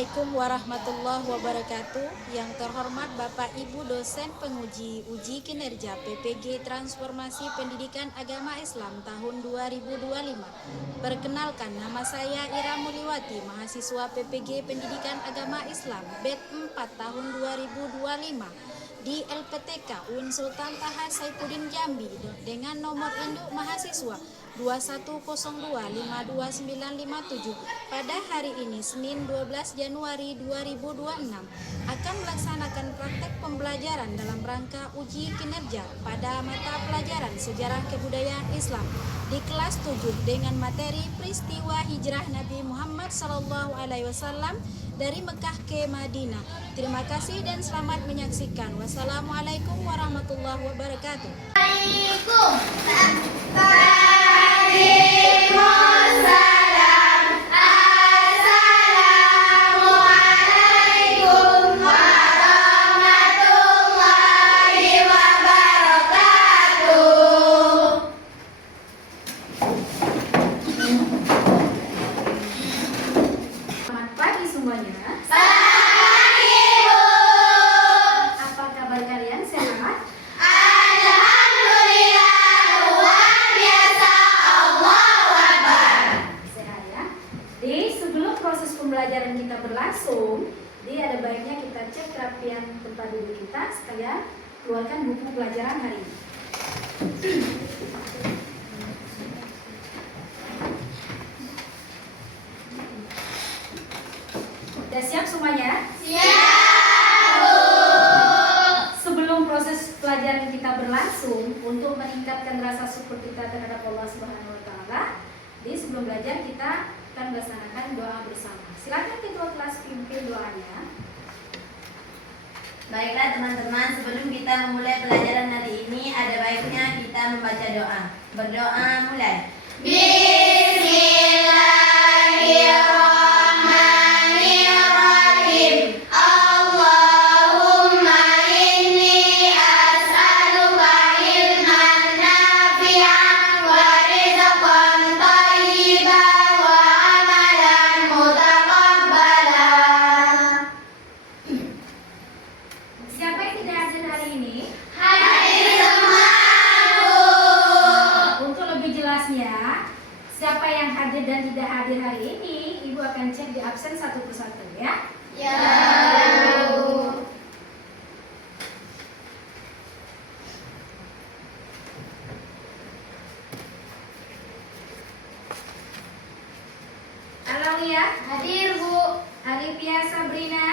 Assalamualaikum warahmatullahi wabarakatuh. Yang terhormat Bapak Ibu dosen penguji uji kinerja PPG Transformasi Pendidikan Agama Islam tahun 2025. Perkenalkan, nama saya Ira Muliwati, mahasiswa PPG Pendidikan Agama Islam BED 4 tahun 2025 di LPTK UIN Sultan Taha Saifuddin Jambi dengan nomor induk mahasiswa 2102-52957. Pada hari ini Senin 12 Januari 2026 akan melaksanakan praktek pembelajaran dalam rangka uji kinerja pada mata pelajaran Sejarah Kebudayaan Islam di kelas 7 dengan materi peristiwa hijrah Nabi Muhammad SAW dari Mekah ke Madinah. Terima kasih dan selamat menyaksikan. Wassalamualaikum warahmatullahi wabarakatuh. Selamat pagi semuanya. Apa kabar kalian? Sehat? Sehat ya. Jadi sebelum proses pembelajaran kita berlangsung, ada baiknya kita cek kerapian tempat duduk kita sekalian keluarkan buku pelajaran hari ini. Sudah siap semuanya? Sebelum proses pelajaran kita berlangsung, untuk meningkatkan rasa syukur kita terhadap Allah Subhanahu wa Ta'ala, jadi sebelum belajar kita akan melaksanakan doa bersama. Silakan ketua kelas pimpin doanya. Baiklah teman-teman, sebelum kita memulai pelajaran hari ini, ada baiknya kita membaca doa. Berdoa mulai. Bismillahirrahmanirrahim. Allahumma inni as'aluka ilman nafi'an wa rizqan thayyiban wa amalan mutaqabbalan. Siapa yang tidak hadir hari ini? Hadir semua, Bu. Untuk lebih jelasnya, siapa yang hadir dan tidak hadir hari ini, Ibu akan cek di absen satu persatu ya. Ya, Bu. Alawiya, Hadir, Bu. Alifia Sabrina,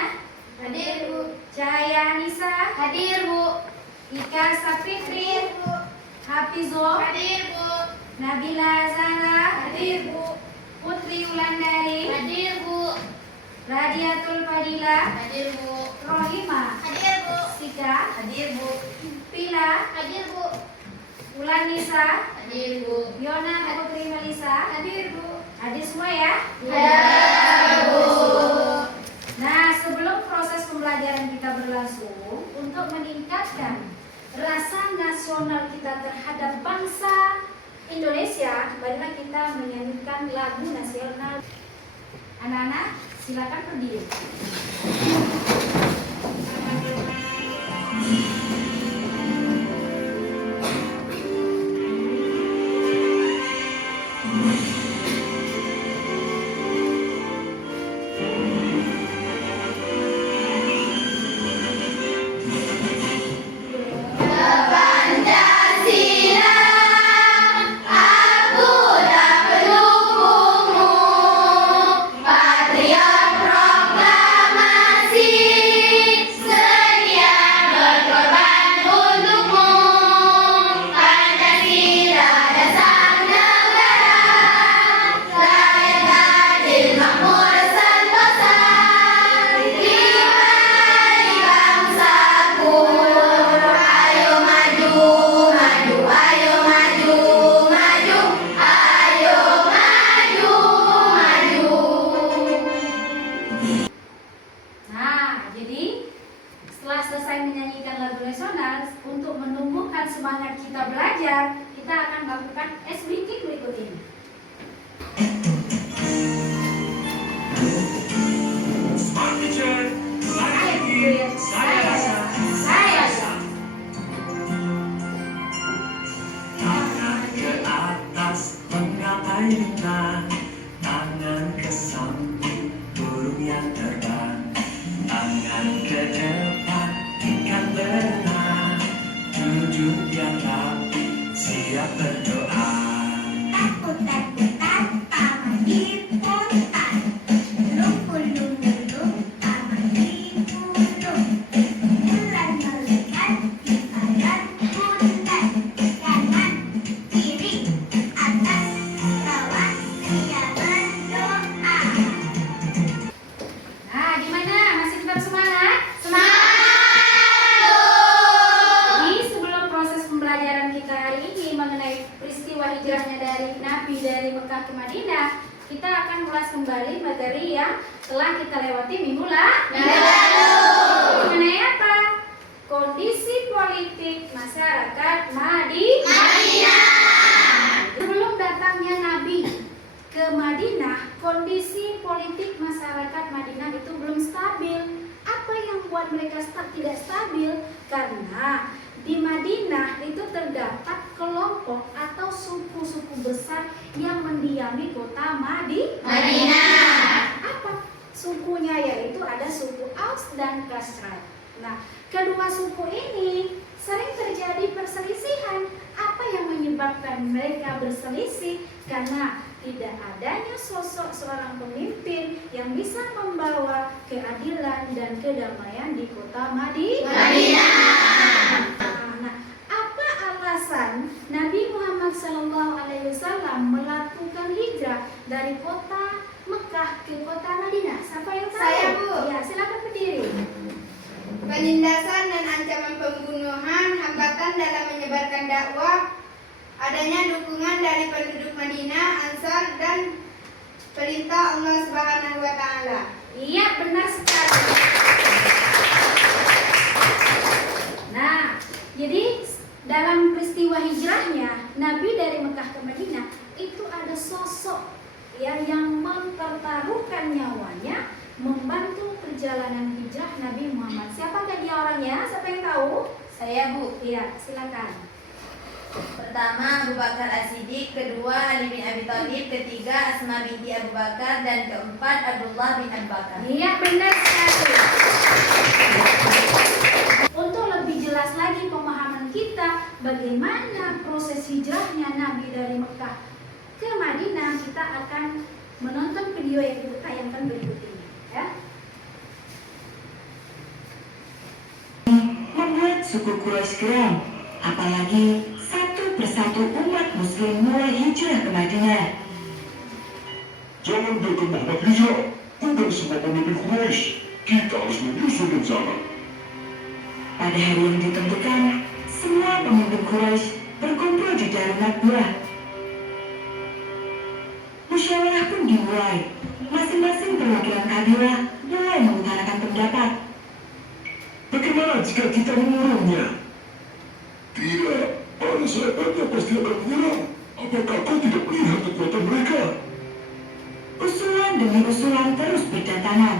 Hadir, Bu. Cahaya Nisa, Hadir, Bu. Ika Sapitri, Hafizo, Hadir, Bu. Nabila Zahra, Hadir, Bu. Putri Wulandari, Hadir, Bu. Radiatul Fadila, Hadir, Bu. Rohima, Hadir, Bu. Sika, Hadir, Bu. Pila, Hadir, Bu. Ulan Nisa, Hadir, Bu. Yona Putri Melisa, Hadir, Bu. hadir semua ya? Ya, Bu. Nah, sebelum proses pembelajaran kita berlangsung, untuk meningkatkan rasa nasional kita terhadap bangsa Indonesia, marilah kita menyanyikan lagu nasional. Anak-anak, silakan berdiri. Pancasila, aku tak pendukungmu, patriot proklamasi, sedia berkorban untukmu. Pancasila dasar negara, rakyat adil makmur sentosa, dimari bangsaku. Ayo maju, maju, ayo maju, maju, ayo maju, maju. Nah, jadi setelah selesai menyanyikan lagu nasional, untuk menumbuhkan semangat kita belajar, kita akan melakukan SBK berikut ini. Tangan ke depan, tingkat benar. Duduk yang rapi, siap berdoa. Takut-takutan, paman diputar. Lumpuh-lumpuh, paman dipulung. Bulan melekat di badan bulan. Kanan, kiri, atas, bawah, siap berdoa. Nah, gimana? Masih tetap semangat? Jadi sebelum proses pembelajaran kita hari ini mengenai peristiwa hijrahnya dari Nabi dari Mekah ke Madinah, kita akan ulas kembali materi yang telah kita lewati minggu lalu. Mengenai apa? Kondisi politik masyarakat Madinah. Sebelum datangnya Nabi ke Madinah, kondisi politik masyarakat Madinah itu belum stabil. Apa yang buat mereka tidak stabil? Karena di Madinah itu terdapat kelompok atau suku-suku besar yang mendiami kota Madinah. Apa sukunya? Yaitu ada suku Aus dan Khazraj. Nah, kedua suku ini sering terjadi perselisihan. Apa yang menyebabkan mereka berselisih? Karena tidak adanya sosok seorang pemimpin yang bisa membawa keadilan dan kedamaian di kota Madinah. Nah, apa alasan Nabi Muhammad SAW melakukan hijrah dari kota Mekah ke kota Madinah? Siapa yang tahu? Saya, Bu. Ya, silakan berdiri. Penindasan dan ancaman pembunuhan, hambatan dalam menyebarkan dakwah, adanya dukungan dari penduduk Madinah, Ansar, dan perintah Allah Subhanahu wa Ta'ala. Iya, benar sekali. Nah, jadi dalam peristiwa hijrahnya Nabi dari Mekah ke Madinah itu ada sosok yang mempertaruhkan nyawanya membantu perjalanan hijrah Nabi Muhammad. Siapakah dia orangnya? Siapa yang tahu? Saya, Bu. Iya, silakan. Pertama Abu Bakar As-Siddiq, kedua Ali bin Abi Thalib, ketiga Asma binti Abu Bakar, dan keempat Abdullah bin Abu Bakar. Iya, benar sekali. Untuk lebih jelas lagi pemahaman kita bagaimana proses hijrahnya Nabi dari Mekah ke Madinah, kita akan menonton video yang kita tayangkan berikut ini, ya. Membuat suku Quraisy geram, apalagi satu persatu umat muslim mulai hijrah ke Madinah. Jangan biarkan Muhammad hijrah. Bukan semua pemimpin Quraisy. Kita harus menyusun rencana. Pada hari yang ditentukan, semua pemimpin Quraisy berkumpul di Darun Nadwah. Musyawarah pun dimulai. Masing-masing perwakilan kabilah mulai mengutarakan pendapat. Bagaimana jika kita mengurungnya? Tidak, pada saatnya pasti akan menyerang. Apakah kau tidak melihat kekuatan mereka? Usulan demi usulan terus berdatangan,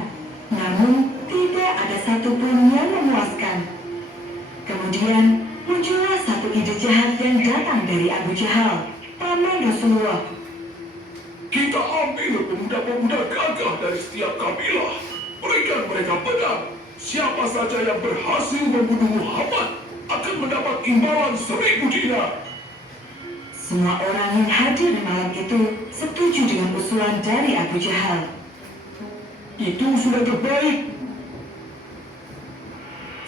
namun tidak ada satupun yang memuaskan. Kemudian muncullah satu ide jahat yang datang dari Abu Jahal, paman Rasulullah. Kita ambil pemuda-pemuda gagah dari setiap kabilah. Berikan mereka pedang. Siapa saja yang berhasil membunuh Muhammad akan mendapat imbalan 1000 dinar. Semua orang yang hadir di malam itu setuju dengan usulan dari Abu Jahal. Itu sudah terbaik.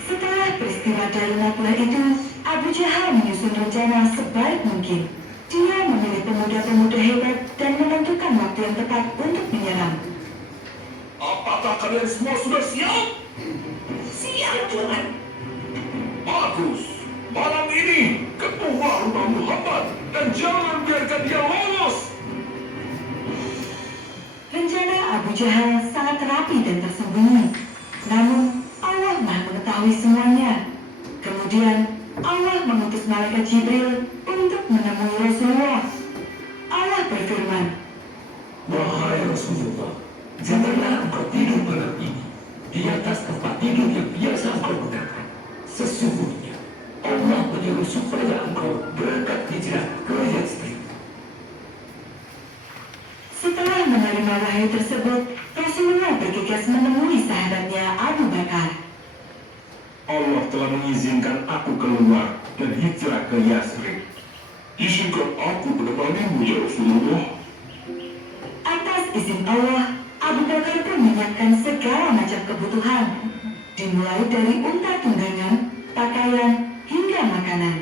Setelah peristiwa Darun Nadwah itu, Abu Jahal menyusun rencana sebaik mungkin. Dia memilih pemuda-pemuda hebat dan menentukan waktu yang tepat untuk menyerang. Apakah kalian semua sudah siap? Siap, Tuan. Bagus. Malam ini ketua rumah Muhammad dan jangan biarkan dia lolos. Rencana Abu Jahal sangat rapi dan tersembunyi. Namun Allah Maha mengetahui semuanya. Kemudian Allah mengutus malaikat Jibril untuk menemui Rasulullah. Allah berfirman, Wahai Rasulullah, janganlah engkau tidur malam ini di atas tempat tidur yang biasa engkau gunakan. Sesungguhnya Allah menyuruh supaya engkau berangkat hijrah ke Yatsrib. Setelah menerima wahyu tersebut, Rasulullah bergegas menemui sahabatnya Abu Bakar. telah mengizinkan aku keluar dan hijrah ke Yasrib. Izinkan aku menemanimu ya Rasulullah. Atas izin Allah, Abu Bakar pun menyiapkan segala macam kebutuhan, dimulai dari unta tunggangan, pakaian, hingga makanan.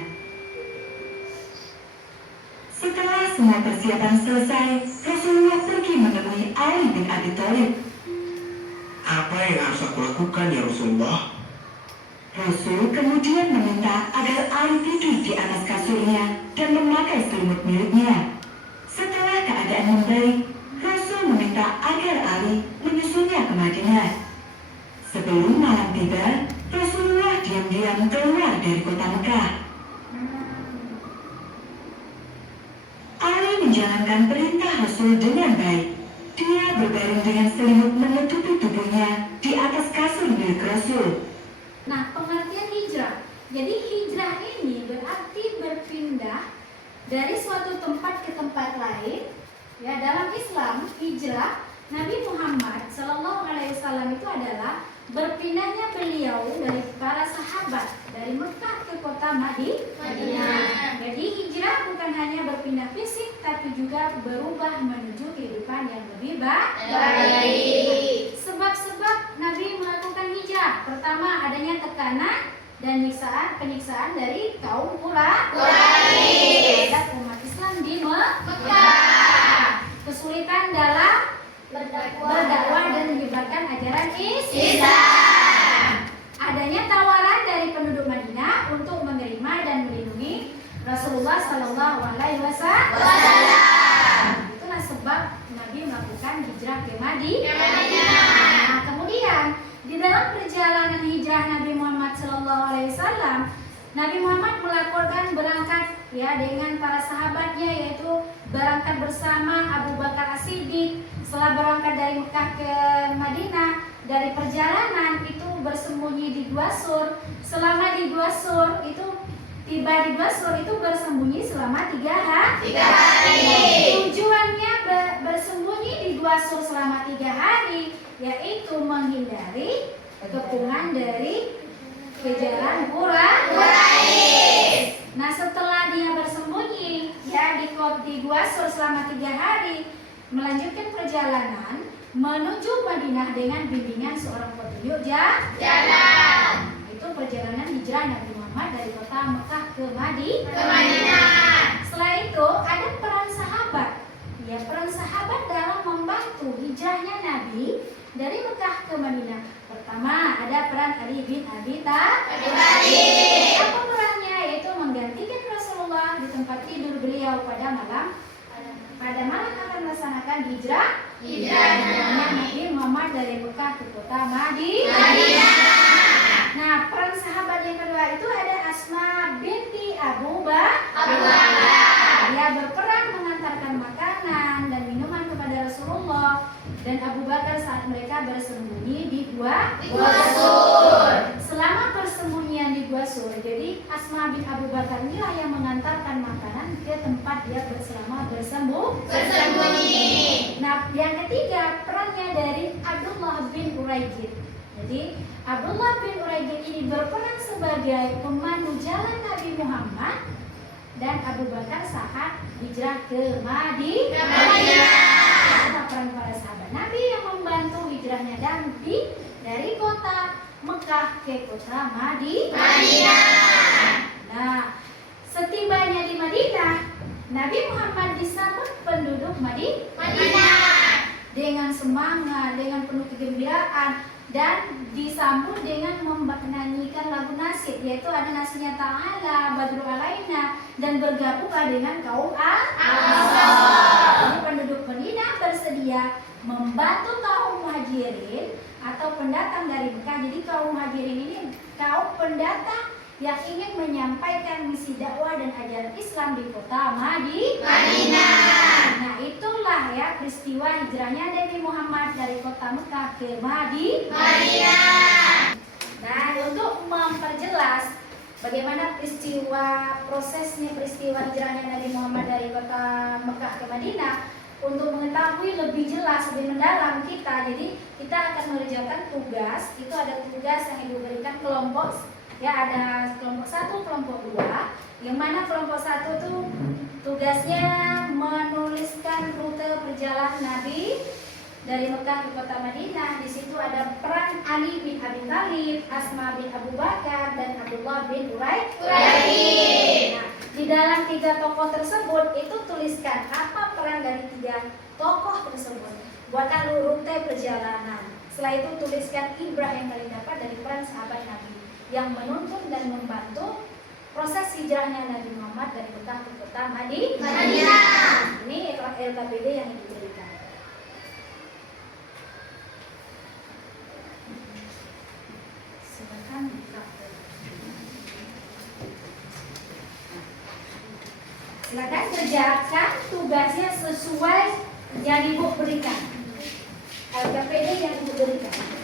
Setelah semua persiapan selesai, Rasulullah pergi menemui Ali bin Abi Thalib. Apa yang harus aku lakukan ya Rasulullah? Rasul kemudian meminta agar Ali tidur di atas kasurnya dan memakai selimut miliknya. Setelah keadaan membaik, Rasul meminta agar Ali menyusulnya ke Madinah. Sebelum malam tiba, Rasulullah diam-diam keluar dari kota Mekah. Ali menjalankan perintah Rasul dengan baik. Dia berbaring dengan selimut menutupi tubuhnya di atas kasur milik Rasul. Nah, pengertian hijrah. Jadi hijrah ini berarti berpindah dari suatu tempat ke tempat lain. Ya, dalam Islam hijrah Nabi Muhammad SAW itu adalah berpindahnya beliau dari para sahabat dari Mekah ke kota Madinah. Jadi hijrah bukan hanya berpindah fisik, tapi juga berubah menuju kehidupan yang lebih baik. Sebab-sebab Nabi melakukan hijrah. Pertama, adanya tekanan dan penyiksaan dari kaum Quraisy terhadap umat Islam di Mekah. Kesulitan dalam berdakwah dan menyebarkan ajaran Islam. Adanya tawaran dari penduduk Madinah untuk menerima dan melindungi Rasulullah SAW. Itulah sebab Nabi melakukan hijrah ke Madinah. Nah, kemudian di dalam perjalanan hijrah Nabi Muhammad SAW, Nabi Muhammad melakukan berangkat ya dengan para sahabatnya, yaitu berangkat bersama Abu Bakar As-Siddiq. Setelah berangkat dari Mekah ke Madinah, dari perjalanan itu bersembunyi di Gua Sur. Selama di Gua Sur itu tiba di Gua Sur itu bersembunyi selama 3 hari. Tujuannya bersembunyi di Gua Sur selama 3 hari yaitu menghindari kepungan dari kejaran Quraisy. Nah, setelah dia bersembunyi ya di Gua Sur selama 3 hari, melanjutkan perjalanan menuju Madinah dengan bimbingan seorang petunjuk jalan. Itu perjalanan hijrah Nabi Muhammad dari kota Mekah ke Madinah. Setelah itu ada peran sahabat. Ya, peran sahabat dalam membantu hijrahnya Nabi dari Mekah ke Madinah. Pertama, ada peran Ali bin Abi Thalib. Apa perannya? Yaitu menggantikan Rasulullah di tempat tidur beliau pada malam akan melaksanakan hijrahnya Nabi Muhammad dari Mekah ke kota Madinah. Nah, peran sahabat yang kedua itu ada Asma binti Abu Bakar. Dia berperan mengantarkan makanan dan minuman kepada Rasulullah dan Abu Bakar saat mereka bersembunyi di Gua Sur. Selama persembunyian di Gua Sur, jadi Asma bin Abu Bakar inilah yang mengantarkan makanan ke tempat dia bersembunyi. Nah, yang ketiga perannya dari Abdullah bin Uraijid. Jadi Abdullah bin Uraijid ini berperan sebagai pemandu jalan Nabi Muhammad dan Abu Bakar saat hijrah ke Madinah. Peran para sahabat Nabi yang membantu hijrahnya Nabi dari kota Mekah ke kota Madinah. Nah, setibanya di Madinah, Nabi Muhammad disambut penduduk Madinah dengan semangat, dengan penuh kegembiraan, dan disambut dengan menyanyikan lagu nasyid, yaitu ada nasyidnya Ta'ala, Badru Alaina, dan bergabunglah dengan kaum Ansar. Jadi penduduk Madinah bersedia membantu kaum Muhajirin atau pendatang dari Mekah. Jadi kaum Muhajirin ini kaum pendatang yang ingin menyampaikan misi dakwah dan ajaran Islam di kota Madinah. Nah, itulah ya peristiwa hijrahnya Nabi Muhammad dari kota Mekah ke Madinah. Nah, untuk memperjelas bagaimana prosesnya peristiwa hijrahnya Nabi Muhammad dari kota Mekah ke Madinah, untuk mengetahui lebih jelas, lebih mendalam kita, jadi kita akan mengerjakan tugas. Itu ada tugas yang diberikan kelompok Ya, ada kelompok 1, kelompok 2. Yang mana kelompok 1 tuh tugasnya menuliskan rute perjalanan Nabi dari Mekah ke kota Madinah. Di situ ada peran Ali bin Abi Thalib, Asma bin Abu Bakar, dan Abdullah bin Uraid. Nah, di dalam 3 tokoh tersebut itu tuliskan apa peran dari 3 tokoh tersebut. Buatkan rute perjalanan. Setelah itu tuliskan ibrah yang kalian dapat dari peran sahabat Nabi yang menuntun dan membantu proses hijrahnya Nabi Muhammad dari Mekah ke kota Madinah. Ini LKPD yang diberikan. Silakan buka. Silakan kerjakan tugasnya sesuai yang Ibu berikan. LKPD yang Ibu berikan.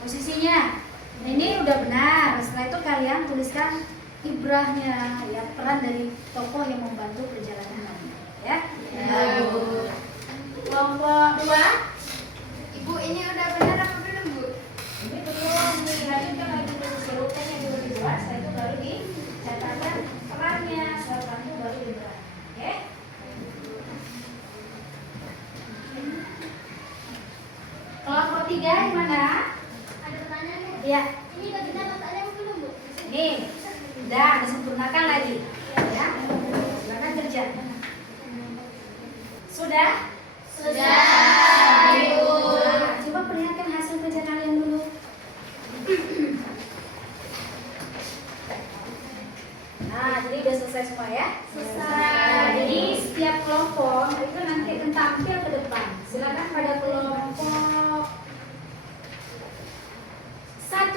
Posisinya ini udah benar. Setelah itu kalian tuliskan ibrahnya, ya, peran dari tokoh yang membantu perjalanan Nabi, ya. Kelompok 2, Ibu ini udah benar apa belum, Bu? ini belum dilanjutkan lagi tulis rutenya dulu dibuat. Setelah itu baru dicatatkan perannya, setelah itu baru dibuat, oke? Kelompok 3 di mana? Ya, Ini udah benar apa ada belum, Bu? nih, udah disempurnakan lagi, ya. Silakan kerja. Sudah? Nah, coba perlihatkan hasil kerja kalian dulu. Nah, jadi udah selesai semua ya? Nah, jadi setiap kelompok itu nanti akan tampil ke depan. Silakan pada kelompok 1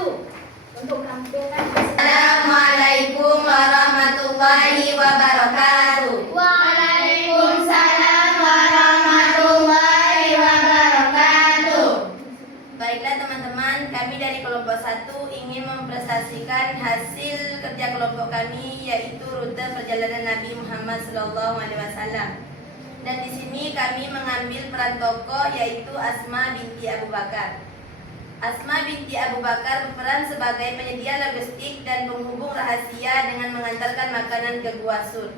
untuk menampilkan hasil. Assalamualaikum warahmatullahi wabarakatuh. Waalaikumsalam warahmatullahi wabarakatuh. Baiklah teman-teman, kami dari kelompok 1 ingin mempresentasikan hasil kerja kelompok kami, yaitu rute perjalanan Nabi Muhammad SAW. Dan di sini kami mengambil peran tokoh, yaitu Asma binti Abu Bakar. Asma binti Abu Bakar berperan sebagai penyedia logistik dan penghubung rahasia dengan mengantarkan makanan ke Gua Sur.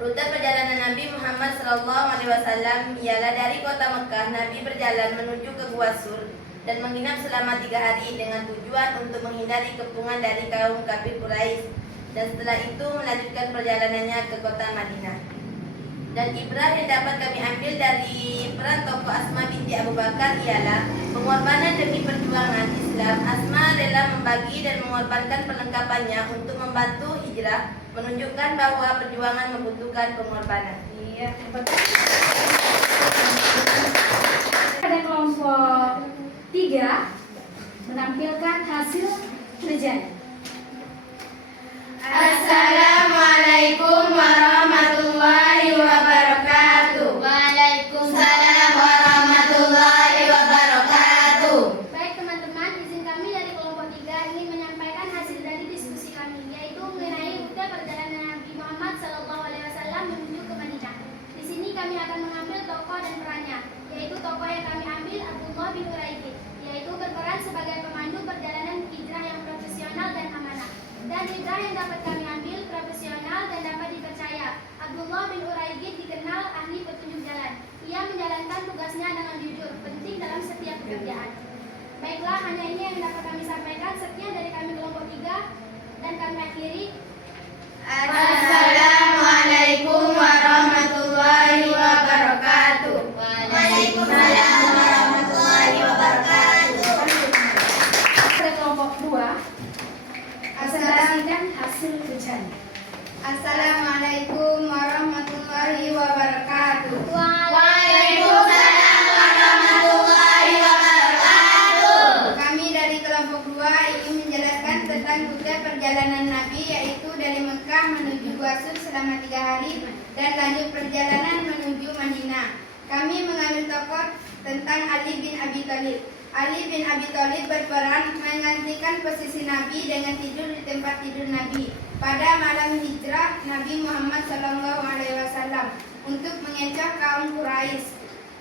Rute perjalanan Nabi Muhammad SAW ialah dari kota Mekah. Nabi berjalan menuju ke Gua Sur dan menginap selama 3 hari dengan tujuan untuk menghindari kepungan dari kaum kafir Quraisy, dan setelah itu melanjutkan perjalanannya ke kota Madinah. Dan ibrah yang dapat kami ambil dari peran tokoh Asma binti Abu Bakar ialah pengorbanan demi perjuangan Islam. Asma rela membagi dan mengorbankan perlengkapannya untuk membantu hijrah, menunjukkan bahwa perjuangan membutuhkan pengorbanan. Iya, betul. Pada kelompok 3 menampilkan hasil kerja. Assalamualaikum warahmatullahi wabarakatuh. Waalaikumsalam warahmatullahi wabarakatuh. Baik teman-teman, izin kami dari kelompok 3 ingin menyampaikan hasil dari diskusi kami, yaitu mengenai rute perjalanan Nabi Muhammad SAW menuju ke Madinah. Di sini kami akan mengambil tokoh dan perannya, yaitu tokoh yang kami ambil Abdullah bin Uraid, yaitu berperan sebagai pemandu perjalanan hijrah yang profesional dan amanah. Dan hijrah yang dapat kami ambil profesional dan dapat dipercaya. Abdullah bin Uraid dikenal ahli petunjuk jalan. Ia menjalankan tugasnya dengan jujur, penting dalam setiap pekerjaan. Baiklah, hanya ini yang dapat kami sampaikan. Sekian dari kami kelompok 3 dan kami akhiri. Assalamualaikum warahmatullahi wabarakatuh. Waalaikumsalam warahmatullahi wabarakatuh. Pada Assalamualaikum warahmatullahi wabarakatuh. Waalaikumsalam warahmatullahi wabarakatuh. Kami dari kelompok 2 ingin menjelaskan tentang rute perjalanan Nabi, yaitu dari Mekah menuju Gua Sur selama 3 hari dan lanjut perjalanan menuju Madinah. Kami mengambil tokoh tentang Ali bin Abi Thalib. Ali bin Abi Thalib berperan menggantikan posisi Nabi dengan tidur di tempat tidur Nabi pada malam hijrah Nabi Muhammad SAW untuk mengecoh kaum Quraisy.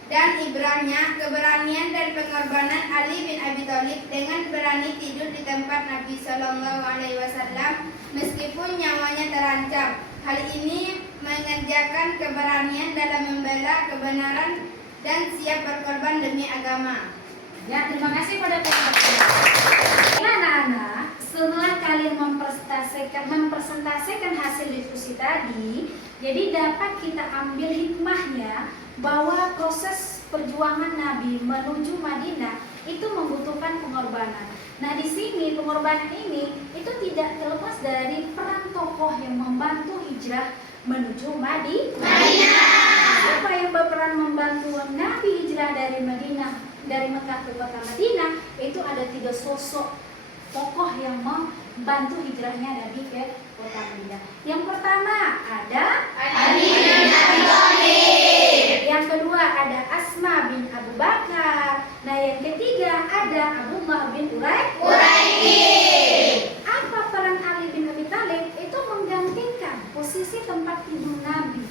Dan ibrahnya, keberanian dan pengorbanan Ali bin Abi Thalib dengan berani tidur di tempat Nabi SAW meskipun nyawanya terancam. Hal ini mengerjakan keberanian dalam membela kebenaran dan siap berkorban demi agama. Ya, terima kasih pada teman-teman. Ya, anak-anak, setelah kalian mempresentasikan hasil diskusi tadi, jadi dapat kita ambil hikmahnya bahwa proses perjuangan Nabi menuju Madinah itu membutuhkan pengorbanan. Nah, di sini pengorbanan ini itu tidak terlepas dari peran tokoh yang membantu hijrah menuju Madinah. Siapa yang berperan membantu Nabi hijrah dari Madinah, dari Mekah ke kota Madinah? Itu ada 3 sosok tokoh yang membantu hijrahnya Nabi ke kota Madinah. Yang pertama ada Ali bin Abi Thalib. Yang kedua ada Asma bin Abu Bakar. Nah, yang ketiga ada Abdullah bin Uraiki. Apa peran Ali bin Abi Thalib? Itu menggantikan posisi tempat tidur Nabi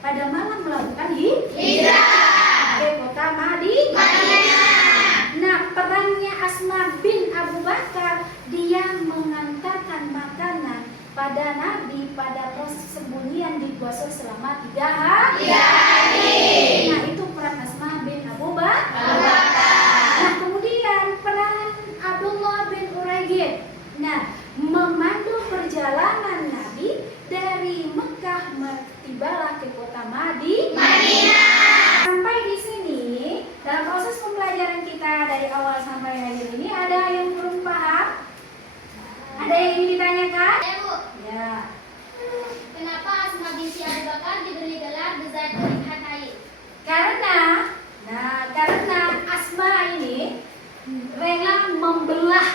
pada malam melakukan hijrah ke kota Madinah. Nah, perannya Asma bin Abu Bakar, dia mengantarkan makanan pada Nabi pada proses sembunyian di Gua Sur selama 3 hari. Nah, itu peran Asma bin Abu Bakar. Nah, kemudian peran Abdullah bin Uraiki. Nah, memandu perjalanan Nabi dari Mekah tibalah ke kota Madinah. Sampai di sini dalam proses pembelajaran kita dari awal sampai akhir ini ada yang belum paham? Ada yang ingin ditanyakan? Ya, Bu. Ya. Kenapa Asma binti Abu Bakar diberi gelar Bizatul Hatai? Karena Asma ini rela membelah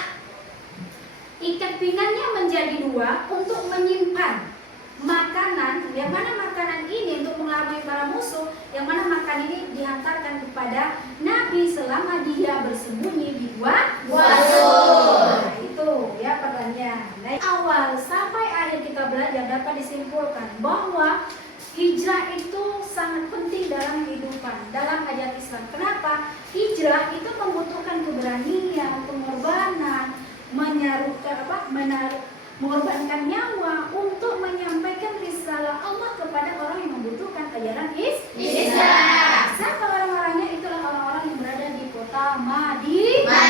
ikat pinggangnya menjadi 2 untuk menyimpan makanan, yang mana makanan ini untuk mengelabui para musuh, yang mana makanan ini dihantarkan kepada Nabi selama dia bersembunyi di Gua Sur. Nah, itu ya perannya. Nah, awal sampai akhir kita belajar dapat disimpulkan bahwa hijrah itu sangat penting dalam kehidupan, dalam ajaran Islam. Kenapa? Hijrah itu membutuhkan keberanian, pengorbanan, mengorbankan nyawa untuk menyampaikan risalah Allah kepada orang yang membutuhkan ajaran Islam. Siapa orang-orangnya? Itulah orang-orang yang berada di kota Madinah.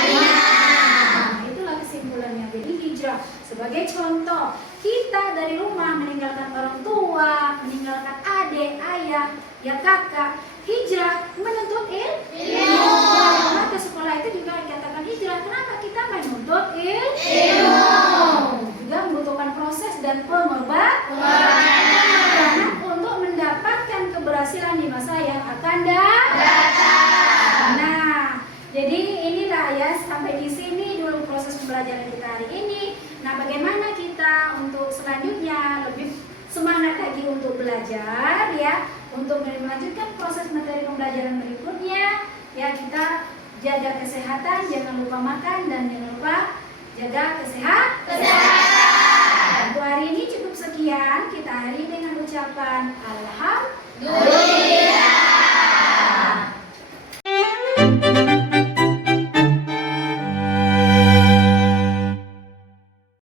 Nah, itulah kesimpulannya. Jadi hijrah sebagai contoh, kita dari rumah meninggalkan orang tua, meninggalkan adik, ayah, ya kakak, hijrah menuntut ilmu. Karena ke sekolah itu juga dikatakan hijrah. Kenapa kita menuntut ilmu? Juga membutuhkan proses dan pengorbanan untuk mendapatkan keberhasilan di masa yang akan datang. Nah, jadi inilah ya, sampai di sini dulu proses pembelajaran kita hari ini. Nah, bagaimana kita untuk selanjutnya lebih semangat lagi untuk belajar ya, untuk melanjutkan proses materi pembelajaran berikutnya ya. Kita jaga kesehatan, jangan lupa makan, dan jangan lupa jaga kesehatan. Untuk hari ini cukup sekian, kita akhiri dengan ucapan Alhamdulillah.